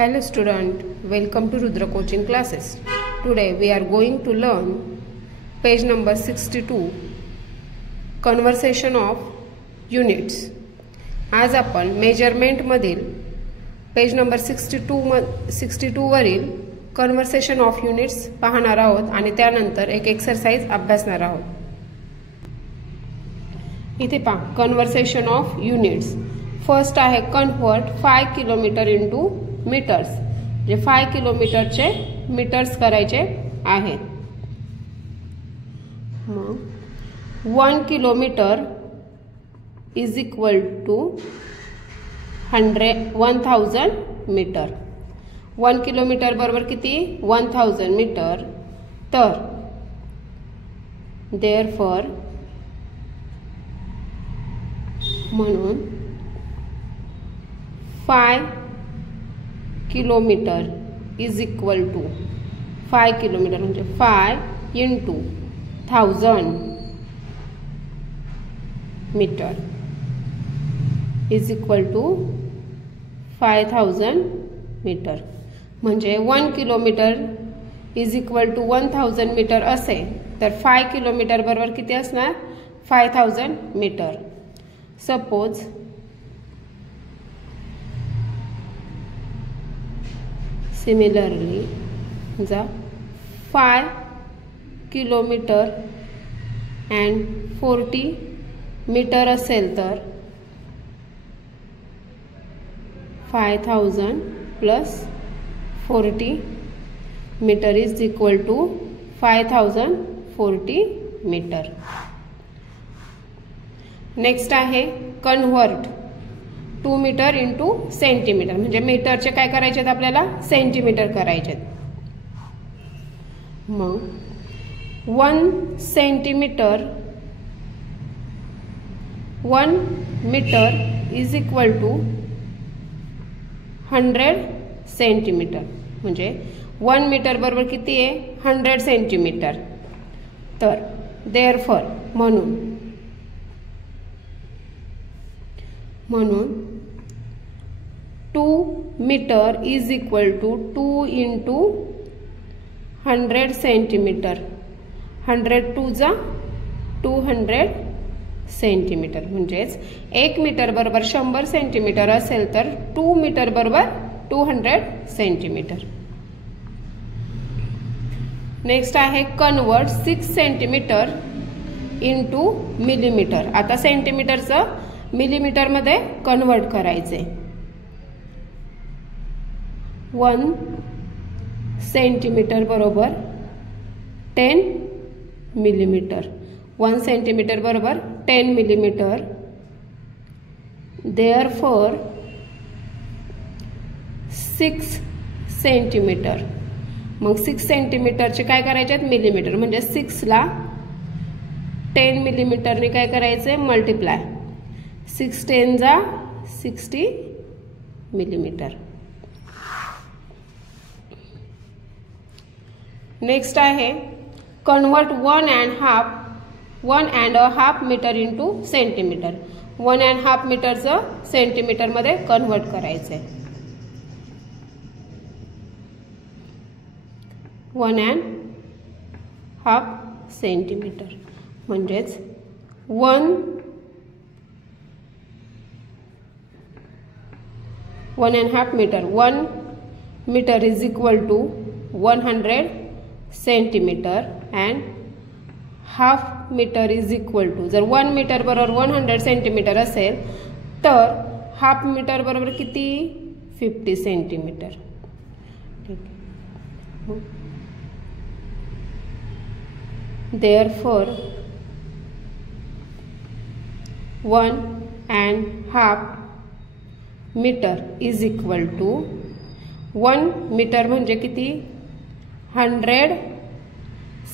Hello student, welcome to Rudra coaching classes. Today we are going to learn page number 62, conversation of units. आज आपण measurement मधील page number 62 वरील conversation of units पाहणार आहोत आणि त्यानंतर एक एक्सरसाइज अभ्यासणार आहोत. इथे पहा कन्व्हर्सेशन ऑफ युनिट्स. फर्स्ट आहे कन्व्हर्ट 5 किलोमीटर इंटू मीटर्स. जे 5 किलोमीटरचे मीटर्स करायचे आहेत. मग 1 kilometre is equal to 1000 metre. 1 kilometre बरोबर किती 1000 मीटर. तर देअरफॉर म्हणून 5 kilometre is equal to 5 kilometre म्हणजे 5 into 1000 metre is equal to 5000 metre. म्हणजे 1 kilometre is equal to 1000 metre असेल तर 5 किलोमीटर बरोबर किती असणार 5000 मीटर. सपोज सिमिलरली जा 5 किलोमीटर अँड 40 मीटर असेल तर 5000 plus 40 metre is equal to 5040 metre. Next आहे कन्व्हर्ट 2 मीटर इंटू सेंटीमीटर. म्हणजे मीटरचे काय करायचे आपल्याला सेंटीमीटर करायचे. मग 1 centimetre 1 metre is equal to 100 centimetre. म्हणजे 1 मीटर बरोबर किती आहे 100 सेंटीमीटर. तर देअरफॉर म्हणून 2 metre is equal to 2 into 100 centimetre. 100 2 जा 200 सेंटीमीटर. म्हणजेच 1 मीटर बरोबर 100 सेंटीमीटर असेल तर 2 मीटर बरोबर 200 सेंटीमीटर. नेक्स्ट आहे कन्वर्ट 6 सेंटीमीटर इंटू मिलीमीटर. आता सेंटीमीटरचं मिलीमीटर मध्ये कन्वर्ट करायचे. 1 सेंटीमीटर बरोबर 10 मिलीमीटर. 1 सेंटीमीटर बरोबर 10 मिलीमीटर. Therefore 6 centimetre. मग 6 सेंटीमीटरचे काय करायचे मिलीमीटर. म्हणजे 6 ला 10 मिलीमीटरने काय करायचे मल्टिप्लाय. 6 10 जा 60 मिलीमीटर. नेक्स्ट आहे convert 1 and a half metre into centimetre. 1 and half मीटरचं सेंटीमीटर मध्ये कन्वर्ट करायचंय. 1 and half सेंटीमीटर. म्हणजेच 1 and half metre. 1 metre is equal to 100 centimetre and half metre is equal to. जर 1 metre बरोबर 100 centimetre असेल तर half metre बरोबर किती 50 centimetre. Therefore 1 and half metre is equal to 1 metre म्हणजे किती 100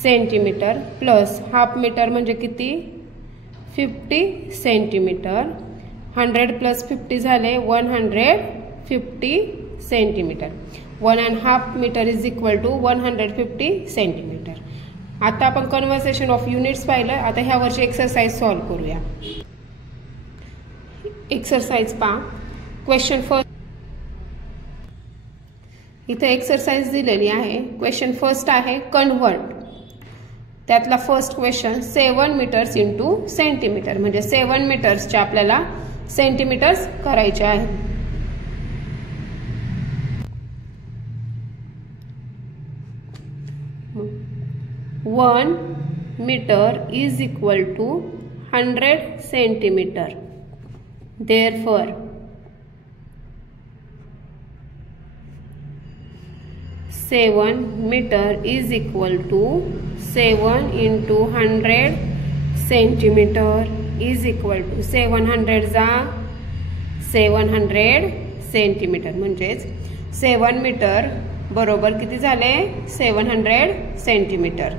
सेंटीमीटर प्लस हाफ मीटर म्हणजे किती 50 सेंटीमीटर. 100 प्लस 50 झाले 150 centimetre. 1 and half metre is equal to 150 centimetre. आता आपण कन्व्हर्सेशन ऑफ युनिट्स पाहिलं. आता ह्यावरची एक्सरसाइज सॉल्व करूया. एक्सरसाइज पहा. Question first. इथे एक्सरसाइज दिलेली आहे. क्वेश्चन फर्स्ट आहे कन्व्हर्ट. त्यातला first question 7 metres into centimetre, म्हणजे 7 मीटर्सचे आपल्याला सेंटीमीटर्स करायचे आहेत. 1 metre is equal to 100 centimetre. Therefore, 7 meter is equal to 7 into 100 centimeter is equal to 700 जा 700 सेंटीमीटर, म्हणजेच 7 मीटर बरोबर किती झाले 700 सेंटीमीटर.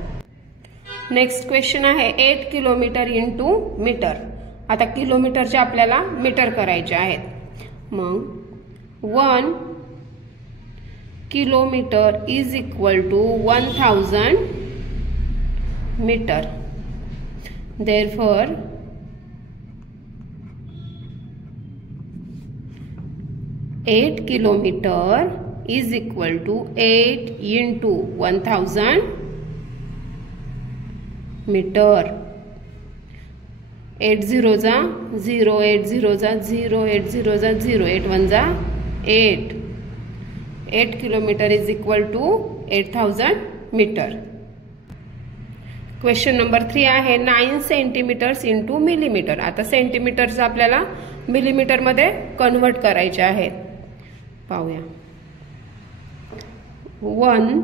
नेक्स्ट क्वेश्चन आहे 8 किलोमीटर इंटू मीटर. आता किलोमीटरचे आपल्याला मीटर करायचे आहेत. मग 1 kilometre is equal to 1000 metre. Therefore, 8 kilometre is equal to 8 into 1000 metre. 8 0 जा 0, 8 0 जा 0, 8 0 जा 0, 8 1 जा 8. 8 kilometre is equal to 8000 metre. Question number 3 आहे 9 सेंटीमीटर्स इंटू मिलीमीटर. आता सेंटीमीटरचं आपल्याला मिलीमीटर मध्ये कन्व्हर्ट करायचे आहेत. पाहूया. 1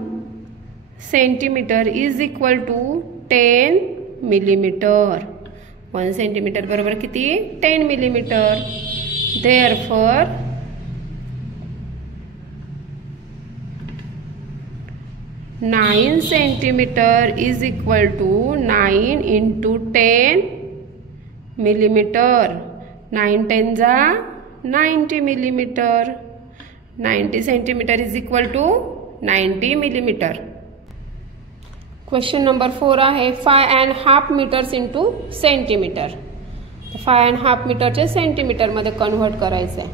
centimetre is equal to 10 millimetre. 1 centimetre बरोबर किती 10 millimetre. Therefore, 9 centimetre is equal to 9 into 10 millimetre. 9 10 जा 90 millimetre. 90 centimetre is equal to 90 millimetre. Question number 4 आहे 5.5 मीटर्स इंटू सेंटीमीटर. 5.5 मीटरचे सेंटीमीटर मध्ये कन्व्हर्ट करायचं आहे.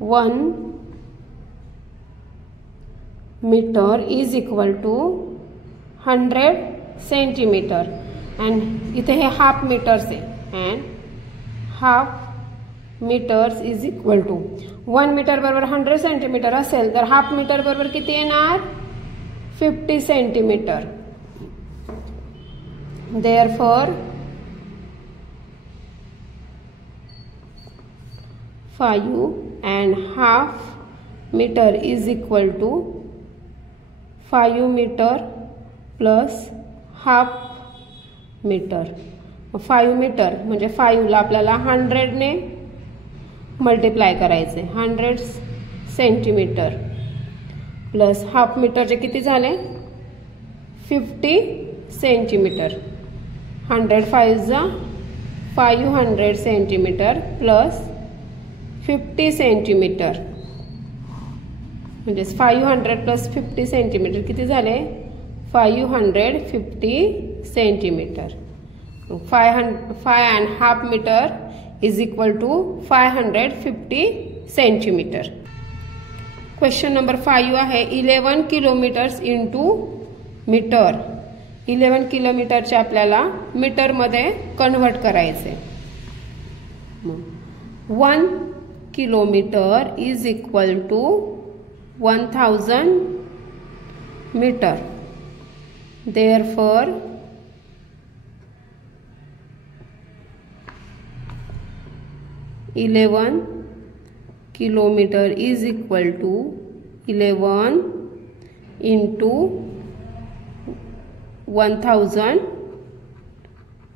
1 metre is equal to 100 centimetre. And इथे हे हाफ मीटर्स आहे. And half metres is equal to 1 metre बरोबर 100 सेंटीमीटर असेल तर हाफ मीटर बरोबर किती येणार 50 centimetre. Therefore, 5.5 metre is equal to 5 metre plus half metre. 5 metre म्हणजे 5 ला आपल्याला 100 ने मल्टिप्लाय करायचे. 100 सेंटीमीटर प्लस हाफ मीटरचे किती झाले 50 सेंटीमीटर. 100 5 जा 500 सेंटीमीटर प्लस 50 सेंटीमीटर म्हणजे 500 प्लस 50 सेंटीमीटर किती झाले 550 centimetre. 5.5 metre is equal to 550 centimetre. Question number 5 आहे 11 किलोमीटर्स इंटू मीटर. 11 किलोमीटरचे आपल्याला मीटर मध्ये कन्व्हर्ट करायचे. 1 kilometre is equal to 1000 metre. Therefore, 11 kilometre is equal to 11 into 1000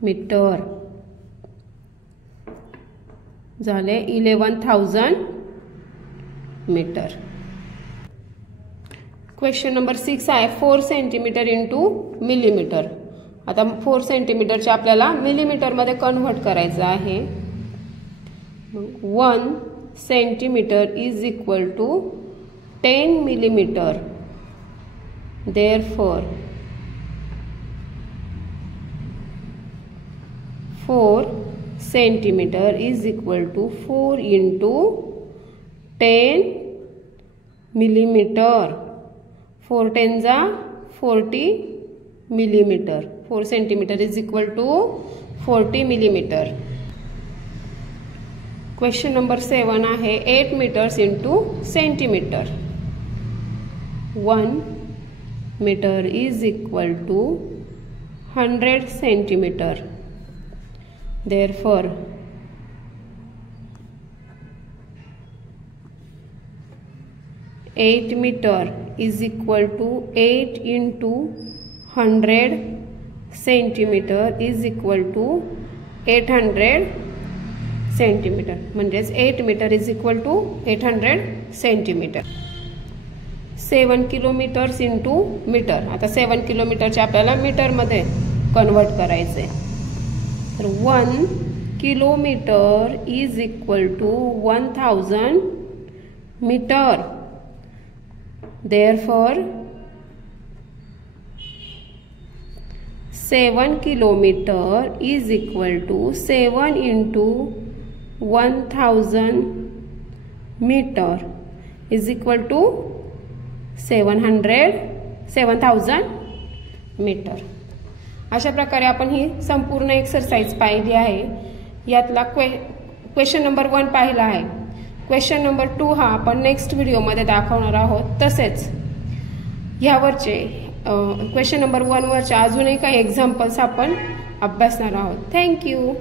metre झाले 11,000 metre. Question number 6 आहे 4 centimetre into millimetre. आता 4 सेंटीमीटरचे आपल्याला millimetre मध्ये convert करायचं आहे. 1 centimetre is equal to 10 millimetre. Therefore, 4 centimetre is equal to 4 into 10 millimetre. 4 10 जा 40 millimetre. 4 centimetre is equal to 40 millimetre. Question number 7 आहे 8 metres into centimetre. 1 metre is equal to 100 centimetre. Therefore, 8 meter is equal to 8 into 100 centimeter is equal to 800 centimeter. म्हणजेच 8 meter is equal to 800 centimeter. 7 kilometres into metre. आता 7 किलोमीटरचे आपल्याला मीटरमध्ये convert करायचे. 1 kilometre is equal to 1000 metre. Therefore, 7 kilometre is equal to 7 into 1000 metre is equal to 7000 metre. अशा प्रकारे आपण ही संपूर्ण एक्सरसाइज पाहिली आहे. यातला क्वेश्चन नंबर 1 पाहिला आहे. क्वेश्चन नंबर 2 हा आपण नेक्स्ट व्हिडिओमध्ये दाखवणार आहोत. तसेच यावरचे क्वेश्चन नंबर 1 वरचे अजूनही काही एक्झाम्पल्स आपण अभ्यासणार आहोत. थँक्यू.